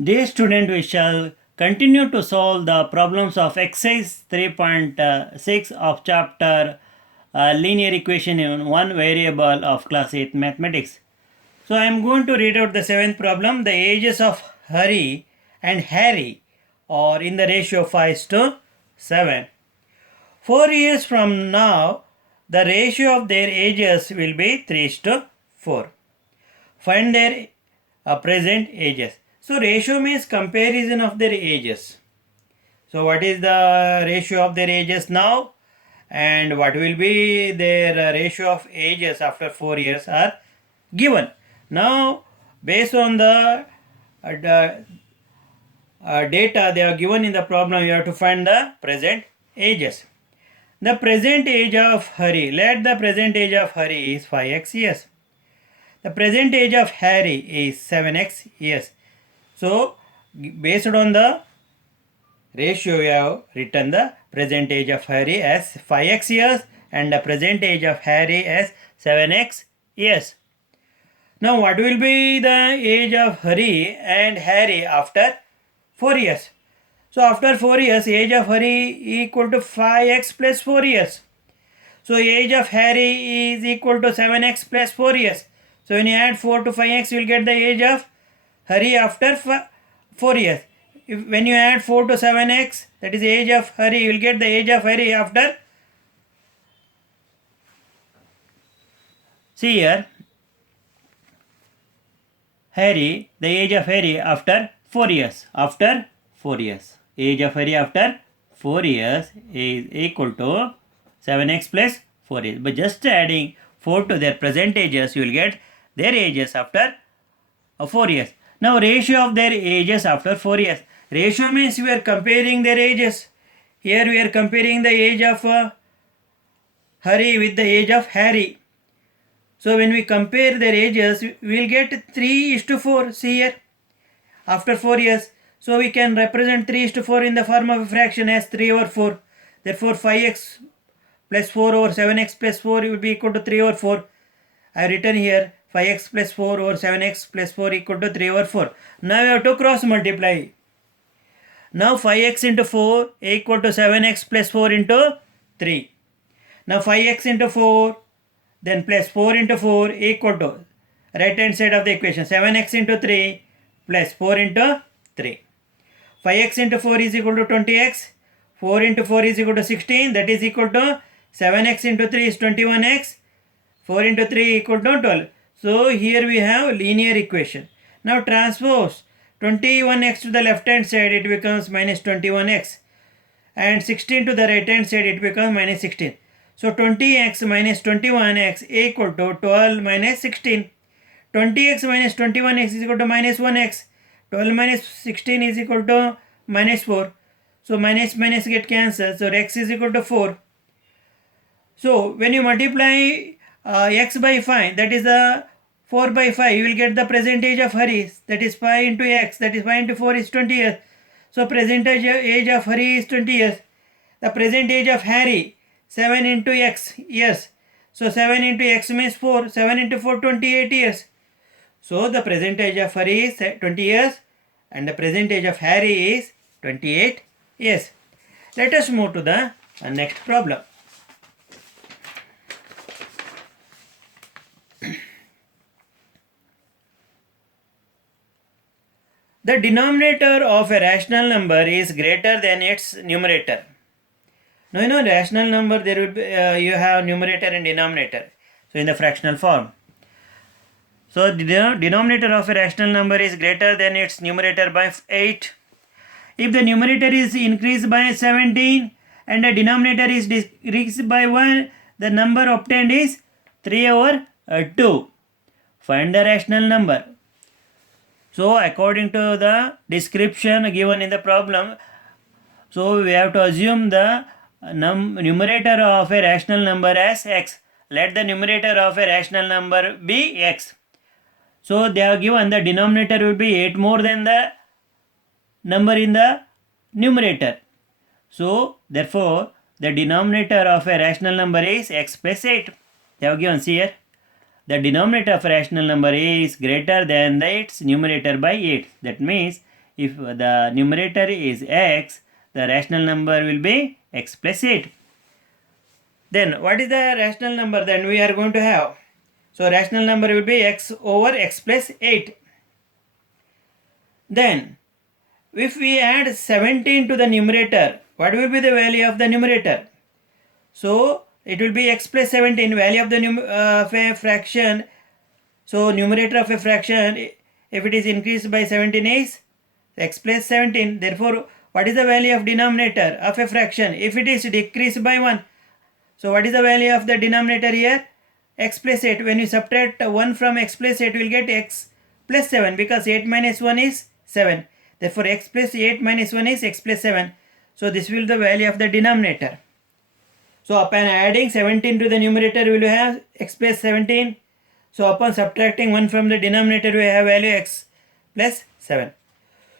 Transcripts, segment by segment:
Dear student, we shall continue to solve the problems of exercise 3.6 of chapter linear equation in one variable of class 8 mathematics. So I am going to read out the seventh problem. The ages of Hari and Harry are in the ratio 5:7. 4 years from now, the ratio of their ages will be 3:4. Find their present ages. So ratio means comparison of their ages. So what is the ratio of their ages now, and what will be their ratio of ages after 4 years are given. Now based on the data they are given in the problem, you have to find the present ages. The present age of Hari, let the present age of Hari is 5x years. The present age of Harry is 7x years. So, based on the ratio, we have written the present age of Harry as 5x years and the present age of Harry as 7x years. Now, what will be the age of Harry and Harry after 4 years? So, after 4 years, age of Harry equal to 5x plus 4 years. So, age of Harry is equal to 7x plus 4 years. So when you add 4 to 5x, you will get the age of Hari after 4 years. When you add 4 to 7x, that is age of Hari, you will get the age of Hari after. See here, Hari, the age of Hari after 4 years. After 4 years. Age of Hari after 4 years is equal to 7x plus 4 years. But just adding 4 to their present ages, you will get their ages after 4 years. Now ratio of their ages after 4 years. Ratio means we are comparing their ages. Here we are comparing the age of Hari with the age of Harry. So when we compare their ages, we will get 3:4. See here, after 4 years. So we can represent 3:4 in the form of a fraction as 3/4. Therefore 5x plus 4 over 7x plus 4 will be equal to 3/4. I have written here 5x plus 4 over 7x plus 4 equal to 3/4. Now we have to cross multiply. Now 5x into 4 equal to 7x plus 4 into 3. Now 5x into 4 then plus 4 into 4 equal to right hand side of the equation 7x into 3 plus 4 into 3. 5x into 4 is equal to 20x. 4 into 4 is equal to 16, that is equal to 7x into 3 is 21x. 4 into 3 equal to 12. So here we have linear equation. Now transpose 21x to the left hand side, it becomes minus 21x, and 16 to the right hand side, it becomes minus 16. So 20x minus 21x equal to 12 minus 16. 20x minus 21x is equal to minus 1x. 12 minus 16 is equal to minus 4. So minus minus get cancelled. So x is equal to 4. So when you multiply x by 5, that is the 4 by 5, you will get the present age of Hari, that is 5 into x, that is 5 into 4 is 20 years. So present age of Hari is 20 years. The present age of Harry, 7 into x years. So 7 into x means 4, 7 into 4, 28 years. So the present age of Hari is 20 years and the present age of Harry is 28 years. Let us move to the next problem. The denominator of a rational number is greater than its numerator. Now you know rational number, there will be you have numerator and denominator. So in the fractional form. So the denominator of a rational number is greater than its numerator by 8. If the numerator is increased by 17 and the denominator is decreased by 1, the number obtained is 3/2. Find the rational number. So according to the description given in the problem, so we have to assume the numerator of a rational number as x. Let the numerator of a rational number be x. So they have given the denominator will be 8 more than the number in the numerator. So therefore the denominator of a rational number is x plus 8. They have given, see here, the denominator of a rational number is greater than its numerator by 8. That means if the numerator is x, the rational number will be x plus 8. Then what is the rational number then we are going to have? So rational number will be x over x plus 8. Then if we add 17 to the numerator, what will be the value of the numerator? So it will be x plus 17, value of the fraction. So numerator of a fraction, if it is increased by 17 is x plus 17. Therefore, what is the value of denominator of a fraction if it is decreased by 1? So what is the value of the denominator here? X plus 8. When you subtract 1 from x plus 8, you will get x plus 7 because 8 minus 1 is 7. Therefore, x plus 8 minus 1 is x plus 7. So this will be the value of the denominator. So upon adding 17 to the numerator, we will have x plus 17. So upon subtracting 1 from the denominator, we have value x plus 7.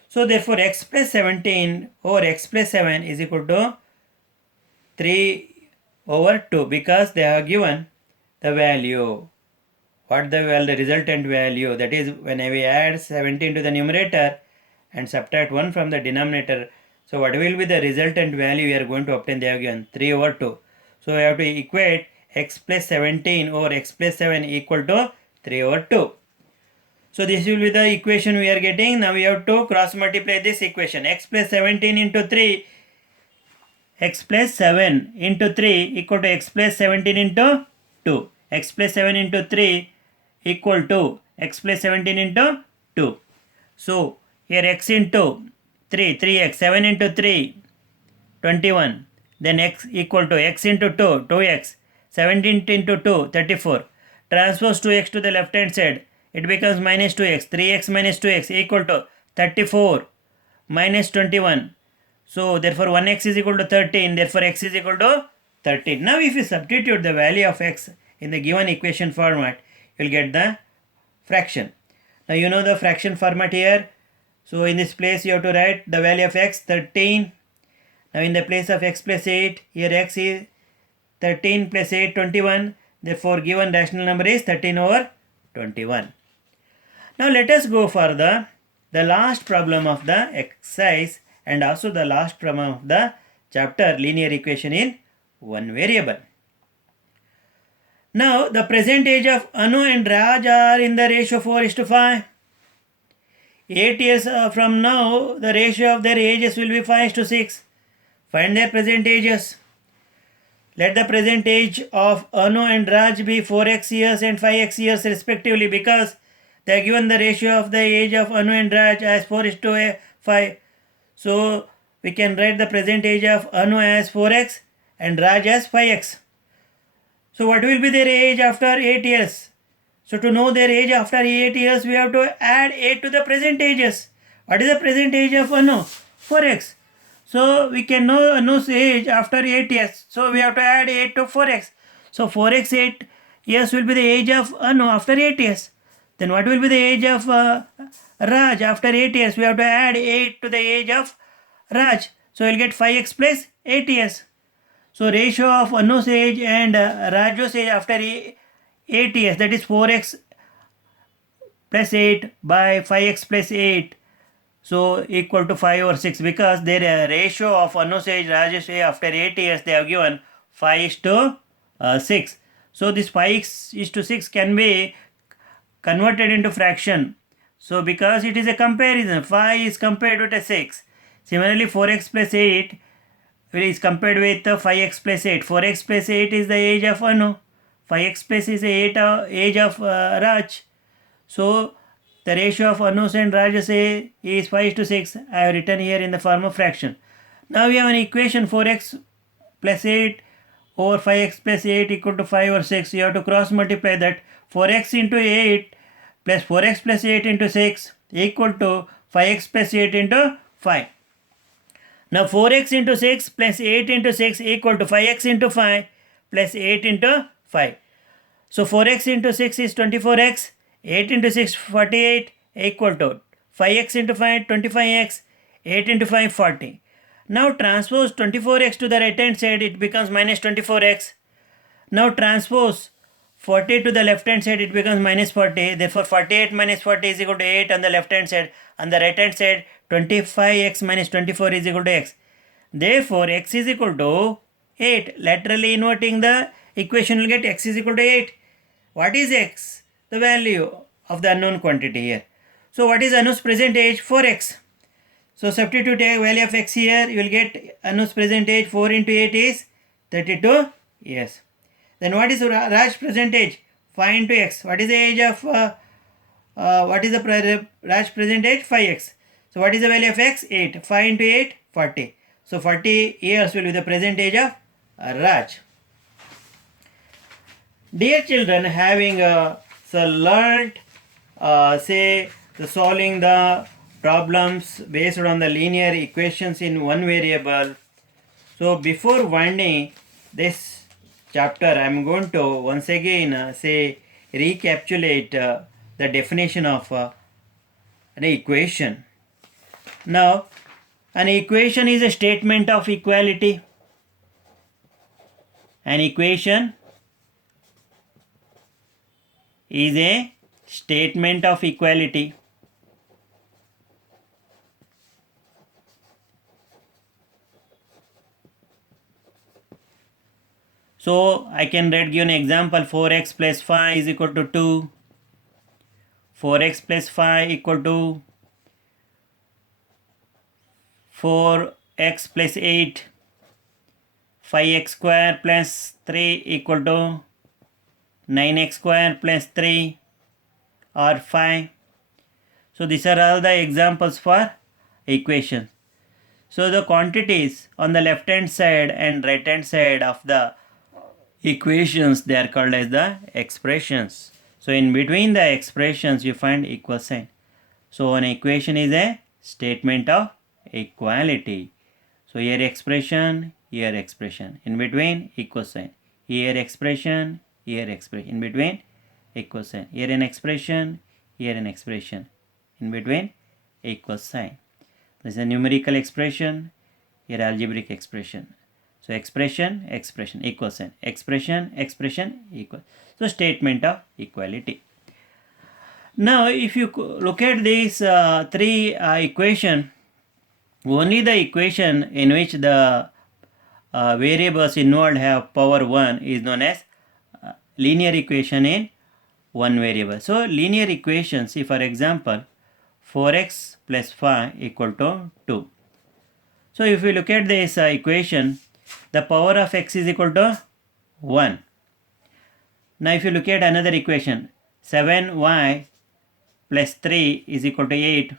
So therefore, x plus 17 over x plus 7 is equal to 3 over 2 because they have given the value. What the resultant value, that is when we add 17 to the numerator and subtract 1 from the denominator. So what will be the resultant value we are going to obtain? They have given 3 over 2. So we have to equate x plus 17 over x plus 7 equal to 3 over 2. So this will be the equation we are getting. Now we have to cross multiply this equation. X plus 17 into 3, x plus 7 into 3 equal to x plus 17 into 2. X plus 7 into 3 equal to x plus 17 into 2. So here x into 3, 3x, 7 into 3, 21. Then x equal to x into 2, 2x, 17 into 2, 34. Transpose 2x to the left hand side. It becomes minus 2x. 3x minus 2x equal to 34 minus 21. So therefore 1x is equal to 13. Therefore x is equal to 13. Now if you substitute the value of x in the given equation format, you will get the fraction. Now you know the fraction format here. So in this place you have to write the value of x 13. Now in the place of x plus 8, here x is 13 plus 8, 21. Therefore given rational number is 13 over 21. Now let us go for the last problem of the exercise and also the last problem of the chapter, linear equation in one variable. Now the present age of Anu and Raj are in the ratio 4:5. 8 years from now, the ratio of their ages will be 5:6. Find their present ages. Let the present age of Anu and Raj be 4x years and 5x years respectively because they are given the ratio of the age of Anu and Raj as 4:5. So we can write the present age of Anu as 4x and Raj as 5x. So what will be their age after 8 years? So to know their age after 8 years, we have to add 8 to the present ages. What is the present age of Anu? 4x. So we can know Anu's age after 8 years. So we have to add 8 to 4x. So 4x 8 years will be the age of Anu after 8 years. Then what will be the age of Raj after 8 years? We have to add 8 to the age of Raj. So we'll get 5x plus 8 years. So ratio of Anu's age and Raju's age after 8 years, that is 4x plus 8 by 5x plus 8. So equal to 5 or 6 because their ratio of Anu's age, Raju's age after 8 years they have given 5:6. So this 5:6 can be converted into fraction. So because it is a comparison, 5 is compared with a 6. Similarly 4x plus 8 is compared with 5x plus 8. 4x plus 8 is the age of Anu. 5x plus is the age of Raj. So the ratio of Anu's and Raj's age is 5:6. I have written here in the form of fraction. Now we have an equation 4x plus 8 over 5x plus 8 equal to 5 or 6. You have to cross multiply that. 4x into 8 plus 4x plus 8 into 6 equal to 5x plus 8 into 5. Now 4x into 6 plus 8 into 6 equal to 5x into 5 plus 8 into 5. So 4x into 6 is 24x, 8 into 6 48 equal to 5x into 5 25x, 8 into 5 40. Now transpose 24x to the right hand side, it becomes minus 24x. Now transpose 40 to the left hand side, it becomes minus 40. Therefore 48 minus 40 is equal to 8 on the left hand side. On the right hand side 25x minus 24 is equal to x. Therefore, x is equal to 8. Laterally inverting the equation will get x is equal to 8. What is x? The value of the unknown quantity here. So what is Anu's present age? 4x. So substitute value of x here, you will get Anu's present age 4 into 8 is 32 years. Then what is Raj's present age? 5 into x. What is the age of Raj's present age? 5x. So what is the value of x? 8. 5 into 8, 40. So 40 years will be the present age of Raj. Dear children, having learned solving the problems based on the linear equations in one variable. So before winding this chapter, I am going to once again recapitulate the definition of an equation. Now, an equation is a statement of equality. An equation is a statement of equality. So I can give an example. 4x plus 5 is equal to 2. 4x plus 5 equal to 4x plus 8. 5x square plus 3 equal to 9x square plus 3 or 5. So these are all the examples for equations. So the quantities on the left hand side and right hand side of the equations, they are called as the expressions. So in between the expressions you find equal sign. So an equation is a statement of equality. So here expression, here expression, in between equal sign. Here expression, here expression, in between equal sign. Here an expression, here an expression, in between equal sign. This is a numerical expression, here algebraic expression. So expression, expression, equal sign. Expression, expression, equal. So statement of equality. Now if you look at these three equation, only the equation in which the variables involved have power 1 is known as linear equation in one variable. So linear equations, if for example 4x plus 5 equal to 2. So if we look at this equation, the power of x is equal to 1. Now if you look at another equation, 7y plus 3 is equal to 8.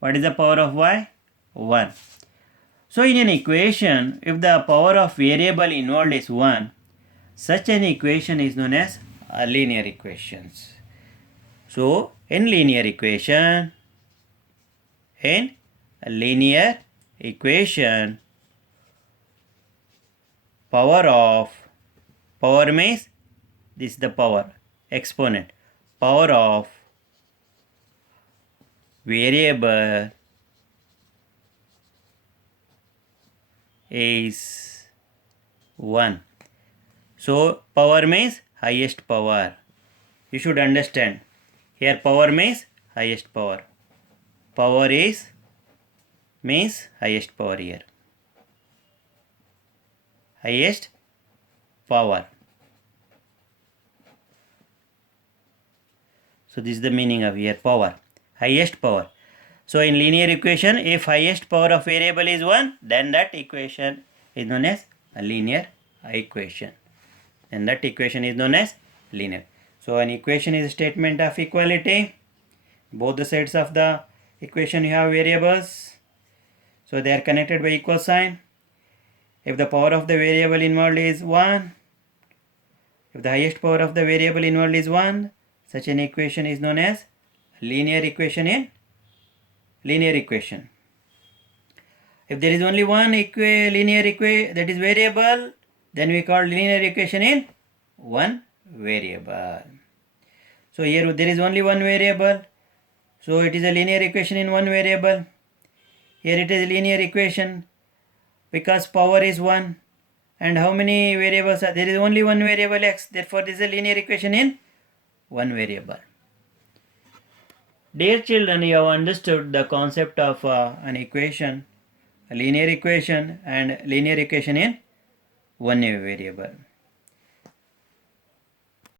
What is the power of y? 1. So in an equation, if the power of variable involved is 1, such an equation is known as linear equations. So in linear equation, power means this is the power, exponent, power of variable is 1. So power means highest power. You should understand. Here power means highest power. Power means highest power here. Highest power. So this is the meaning of here, power. Highest power. So in linear equation, if highest power of variable is 1, then that equation is known as a linear equation. And that equation is known as linear. So an equation is a statement of equality. Both the sides of the equation you have variables. So they are connected by equal sign. If the power of the variable involved is 1, if the highest power of the variable involved is 1, such an equation is known as linear equation in linear equation. If there is only one linear equation that is variable, then we call linear equation in one variable. So here there is only one variable, so it is a linear equation in one variable. Here it is a linear equation because power is 1, and how many variables are there? Is only one variable x, therefore this is a linear equation in one variable. Dear children, you have understood the concept of an equation, a linear equation, and linear equation in one variable.